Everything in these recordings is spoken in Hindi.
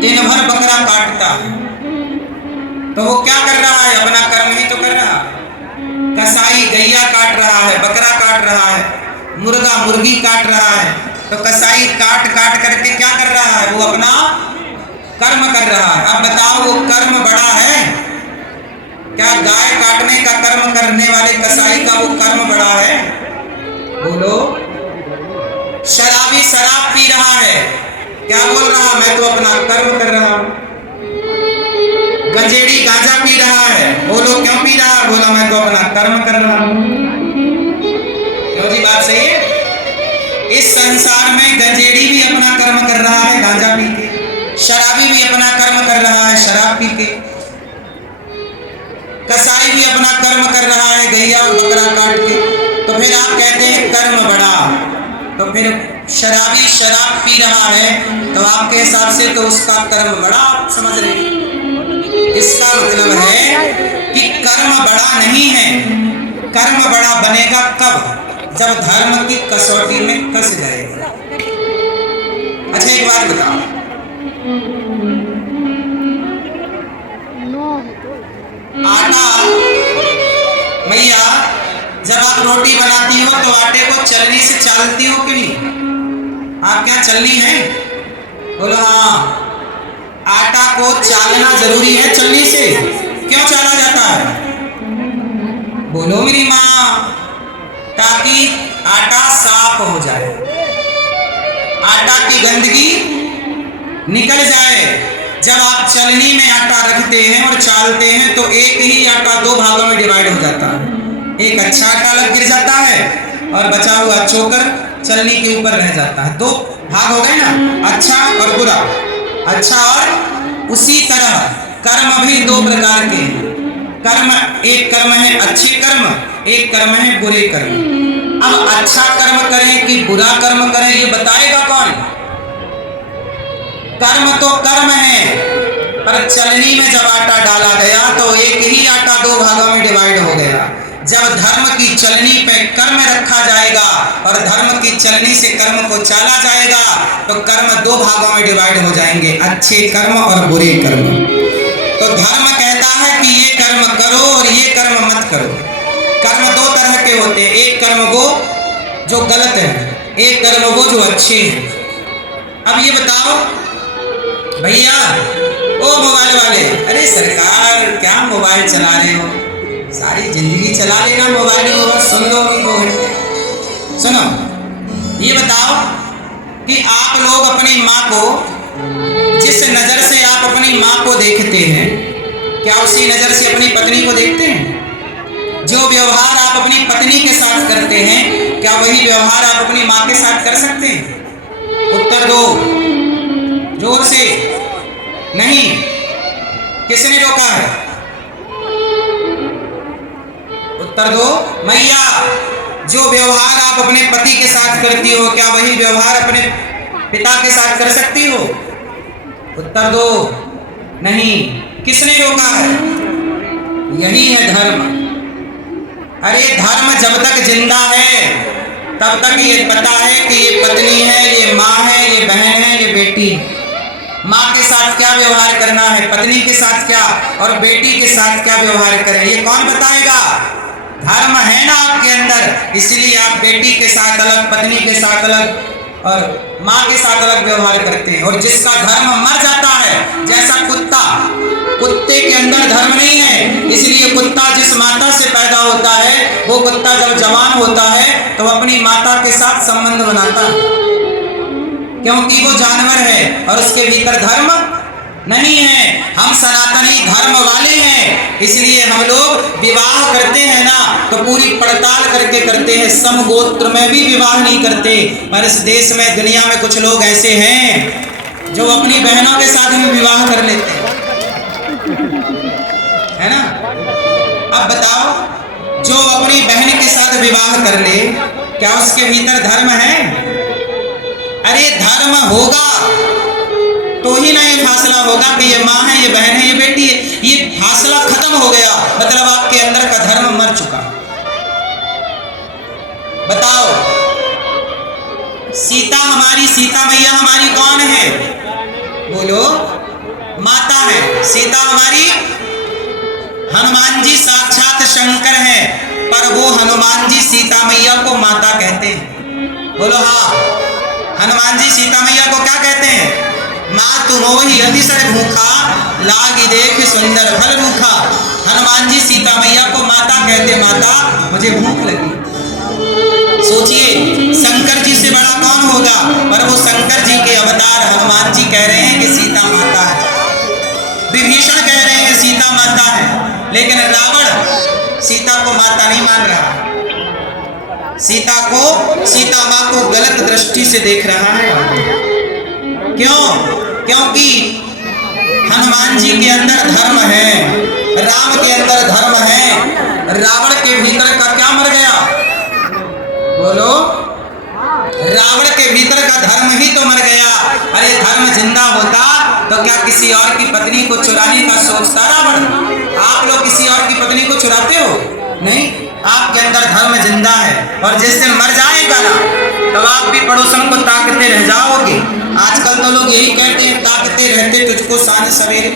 दिन भर बकरा काटता है, तो वो क्या कर रहा है? अपना कर्म ही तो कर रहा है। कसाई गैया काट रहा है, बकरा काट रहा है, मुर्गा मुर्गी काट रहा है, तो कसाई काट काट करके क्या कर रहा है? वो अपना कर्म कर रहा है। अब बताओ, वो कर्म बड़ा है क्या? गाय काटने का कर्म करने वाले कसाई का वो कर्म बड़ा है? बोलो। शराबी शराब पी रहा है, क्या बोल रहा? मैं तो अपना कर्म कर रहा हूं। गंजेड़ी गांजा पी रहा है, बोलो क्यों पी रहा है? बोला मैं तो अपना कर्म कर रहा हूं। क्यों जी, बात सही है। इस संसार में गंजेड़ी भी अपना कर्म कर रहा है गांजा पी के, शराबी भी अपना कर्म कर रहा है शराब पी के, कसाई भी अपना कर्म कर रहा है गैया बकरा काट के। तो फिर आप कहते हैं कर्म बड़ा, तो फिर शराबी शराब पी रहा है, तो आपके हिसाब से तो उसका कर्म बड़ा आप समझ रहे हैं। इसका मतलब है कि कर्म बड़ा नहीं है। कर्म बड़ा बनेगा कब? जब धर्म की कसौटी में कस जाएगा। अच्छा एक बात बताओ, आटा मैया जब आप रोटी बनाती हो तो आटे को चलनी से चालती हो कि नहीं? आप क्या चलनी है? बोलो हाँ। आटा को चालना जरूरी है चलनी से। क्यों चाला जाता है? बोलो मेरी माँ, ताकि आटा साफ हो जाए, आटा की गंदगी निकल जाए। जब आप चलनी में आटा रखते हैं और चालते हैं तो एक ही आटा दो भागों में डिवाइड हो जाता है। एक अच्छा आटा अलग गिर जाता है और बचा हुआ चोकर चलनी के ऊपर रह जाता है। दो भाग हो गए ना, अच्छा और बुरा। अच्छा और उसी तरह कर्म भी दो प्रकार के हैं। कर्म, एक कर्म है अच्छे कर्म, एक कर्म है बुरे कर्म। अब अच्छा कर्म करें कि बुरा कर्म करें, ये बताएगा कौन? कर्म तो कर्म है, पर चलनी में जब आटा डाला गया तो एक ही आटा दो भागों में डिवाइड हो गया। जब धर्म की चलनी पे कर्म रखा जाएगा और धर्म की चलनी से कर्म को चाला जाएगा तो कर्म दो भागों में डिवाइड हो जाएंगे, अच्छे कर्म और बुरे कर्म। तो धर्म कहता है कि ये कर्म करो और ये कर्म मत करो। कर्म दो तरह के होते हैं, एक कर्म वो जो गलत है, एक कर्म वो जो अच्छे हैं। अब ये बताओ भैया, ओ मोबाइल वाले, अरे सरकार क्या मोबाइल चला रहे हो? सारी जिंदगी चला लेना मोबाइल में, बस सुन लो 2 घंटे। सुनो, ये बताओ कि आप लोग अपनी माँ को, जिस नजर से आप अपनी माँ को देखते हैं, क्या उसी नजर से अपनी पत्नी को देखते हैं? जो व्यवहार आप अपनी पत्नी के साथ करते हैं, क्या वही व्यवहार आप अपनी माँ के साथ कर सकते हैं? उत्तर दो जोर से। नहीं। किसने रोका है? उत्तर दो मैया। जो व्यवहार आप अपने पति के साथ करती हो, क्या वही व्यवहार अपने पिता के साथ कर सकती हो? उत्तर दो नहीं। किसने रोका है? यही है धर्म। अरे धर्म जब तक जिंदा है तब तक ये पता है कि ये पत्नी है, ये माँ है, ये बहन है, ये बेटी है। माँ के साथ क्या व्यवहार करना है, पत्नी के साथ क्या और बेटी के साथ क्या व्यवहार करें, ये कौन बताएगा? धर्म है ना आपके अंदर, इसलिए आप बेटी के साथ अलग, पत्नी के साथ अलग और माँ के साथ अलग व्यवहार करते हैं। और जिसका धर्म मर जाता है, जैसा कुत्ता, कुत्ते के अंदर धर्म नहीं है, इसलिए कुत्ता जिस माता से पैदा होता है, वो कुत्ता जब जवान होता है तो अपनी माता के साथ संबंध बनाता है, क्योंकि वो जानवर है और उसके भीतर धर्म नहीं है। हम सनातनी धर्म वाले हैं, इसलिए हम लोग विवाह करते हैं ना तो पूरी पड़ताल करके करते हैं। समगोत्र में भी विवाह नहीं करते। पर इस देश में, दुनिया में कुछ लोग ऐसे हैं जो अपनी बहनों के साथ में विवाह कर लेते हैं, है ना? अब बताओ, जो अपनी बहन के साथ विवाह कर ले, क्या उसके भीतर धर्म है? अरे धर्म होगा तो ही ना ये फासला होगा कि ये माँ है, ये बहन है, ये बेटी है। ये फासला खत्म हो गया, मतलब आपके अंदर का धर्म मर चुका। बताओ, सीता हमारी, सीता मैया हमारी कौन है? बोलो। हनुमान जी साक्षात शंकर हैं, पर वो हनुमान जी सीता मैया को माता कहते हैं। बोलो हाँ, हनुमान जी सीता मैया को क्या कहते हैं? माँ तुम ही अतिशय भूखा, लागी देख सुंदर फल रूखा। हनुमान जी सीता मैया को माता कहते, माता मुझे भूख लगी। सोचिए, शंकर जी से बड़ा कौन होगा? पर वो शंकर जी के अवतार हनुमान जी कह रहे हैं कि सीता माता है। विभीषण कह रहे हैं सीता माता है, लेकिन रावण सीता को माता नहीं मान रहा। सीता माँ को गलत दृष्टि से देख रहा है। क्यों? क्योंकि हनुमान जी के अंदर धर्म है, राम के अंदर धर्म है। रावण के भीतर का क्या मर गया? बोलो, रावण के भीतर का धर्म ही तो मर गया। अरे धर्म जिंदा होता तो क्या किसी और की पत्नी को चुराने का सोचता रावण? आप लोग किसी और की पत्नी को चुराते हो? नहीं, आपके अंदर धर्म जिंदा है। और जिस दिन मर जाएगा ना, तब आप भी पड़ोसन को ताकते रह जाओगे। आजकल तो लोग यही कहते हैं, ताकते रहते तुझको सांझ सवेरे।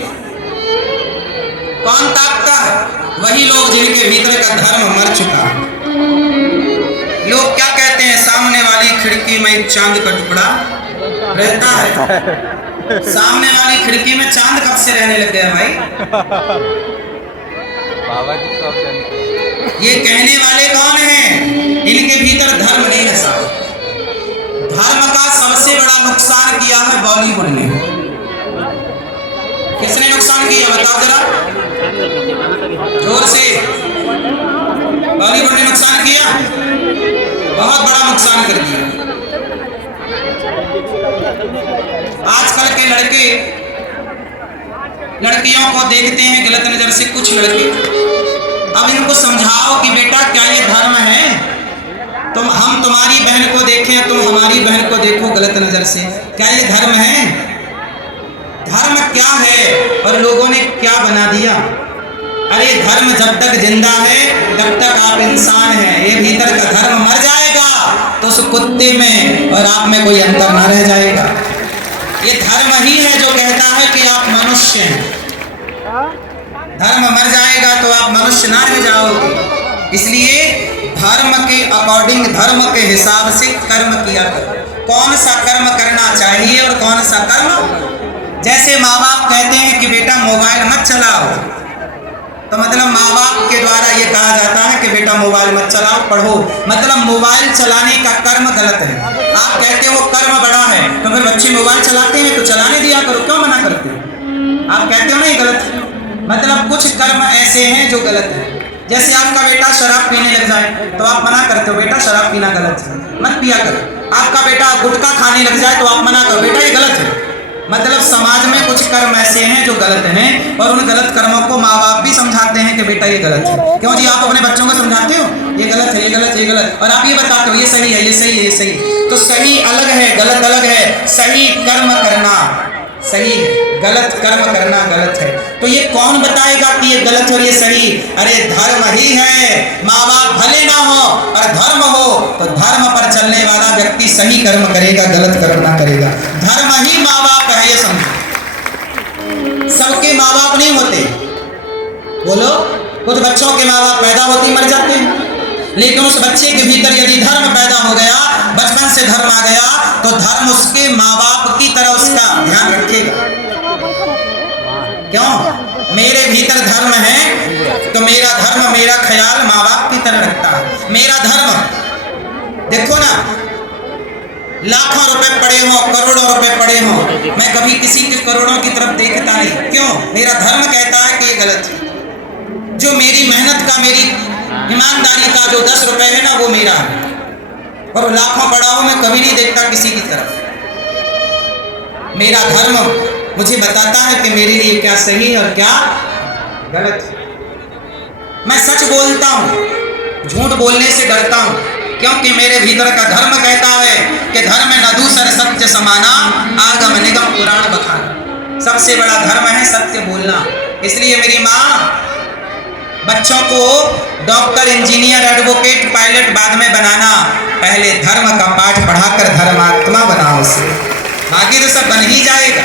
कौन ताकता है? वही लोग जिनके भीतर का धर्म मर चुका है। लोग क्या कहते हैं? सामने वाली खिड़की में एक चांद का टुकड़ा रहता है। सामने वाली खिड़की में चांद कब से रहने लग गया भाई? बाबा जी सब जानते हैं। ये कहने वाले कौन हैं? इनके भीतर धर्म नहीं है साहब। धर्म का सबसे बड़ा नुकसान किया है बॉलीवुड ने। किसने नुकसान किया बताओ जरा, जोर से। बॉलीवुड ने नुकसान किया, बहुत बड़ा नुकसान कर दिया। आजकल के लड़के लड़कियों को देखते हैं गलत नजर से, कुछ लड़के। अब इनको समझाओ कि बेटा क्या ये धर्म है? हम तुम्हारी बहन को देखें, तुम हमारी बहन को देखो गलत नजर से, क्या ये धर्म है? धर्म क्या है और लोगों ने क्या बना दिया? अरे धर्म जब तक जिंदा है तब तक आप इंसान हैं। ये भीतर का धर्म मर जाएगा तो उस कुत्ते में और आप में कोई अंतर ना रह जाएगा। ये धर्म ही है जो कहता है कि आप मनुष्य हैं। धर्म मर जाएगा तो आप मनुष्य ना रह जाओगे। इसलिए धर्म के अकॉर्डिंग, धर्म के हिसाब से कर्म किया करो। कौन सा कर्म करना चाहिए और कौन सा कर्म? जैसे माँ बाप कहते हैं कि बेटा मोबाइल मत चलाओ, तो मतलब माँ बाप के द्वारा ये कहा जाता है कि बेटा मोबाइल मत चलाओ, पढ़ो। मतलब मोबाइल चलाने का कर्म गलत है। आप कहते हो कर्म बड़ा है, तो फिर बच्चे मोबाइल चलाते हैं तो चलाने दिया करो, क्यों मना करते हो? आप कहते हो ना ये गलत है। मतलब कुछ कर्म ऐसे हैं जो गलत है। जैसे आपका बेटा शराब पीने लग जाए तो आप मना करते हो, बेटा शराब पीना गलत है, मत पिया करो। आपका बेटा गुटखा खाने लग जाए तो आप मना करो, बेटा ये गलत है। मतलब समाज में कुछ कर्म ऐसे हैं जो गलत हैं, और उन गलत कर्मों को माँ बाप भी समझाते हैं कि बेटा ये गलत है। क्यों जी? आप अपने बच्चों को समझाते हो ये गलत है, ये गलत है, ये गलत, और आप ये बताते हो ये सही है, ये सही है, ये सही है। तो सही अलग है, गलत अलग है। सही कर्म करना सही है, गलत कर्म करना गलत है। तो ये कौन बताएगा कि ये गलत और ये सही? अरे धर्म ही है। माँ बाप भले ना हो और धर्म हो तो धर्म पर चलने वाला व्यक्ति सही कर्म करेगा, गलत कर्म ना करेगा। धर्म ही माँ बाप है, ये समझो। सबके माँ बाप नहीं होते। बोलो, कुछ बच्चों के माँ बाप पैदा होते ही मर जाते हैं, लेकिन उस बच्चे के भीतर यदि धर्म पैदा हो गया, बचपन से धर्म आ गया, तो धर्म उसके माँ बाप की तरह उसका ध्यान रखेगा। क्यों? मेरे भीतर धर्म है तो मेरा धर्म, मेरा ख्याल माँ बाप की तरह रखता है। मेरा धर्म देखो ना, लाखों रुपए पड़े हों, करोड़ों रुपए पड़े हों, मैं कभी किसी के करोड़ों की तरफ देखता नहीं। क्यों? मेरा धर्म कहता है कि ये गलत है। जो मेरी मेहनत का, मेरी ईमानदारी का जो 10 रुपए है ना, वो मेरा है। और लाखों पड़ा हो, मैं कभी नहीं देखता किसी की तरफ। मेरा धर्म मुझे बताता है कि मेरे लिए क्या सही और क्या गलत। मैं सच बोलता हूँ, झूठ बोलने से डरता हूँ, क्योंकि मेरे भीतर का धर्म कहता है कि धर्म न दूसर सत्य समाना, आगम निगम पुराण बखाना। सबसे बड़ा धर्म है सत्य बोलना। इसलिए मेरी माँ बच्चों को डॉक्टर, इंजीनियर, एडवोकेट, पायलट बाद में बनाना, पहले धर्म का पाठ पढ़ाकर धर्मात्मा बनाओ उसे, बाकी तो सब बन ही जाएगा।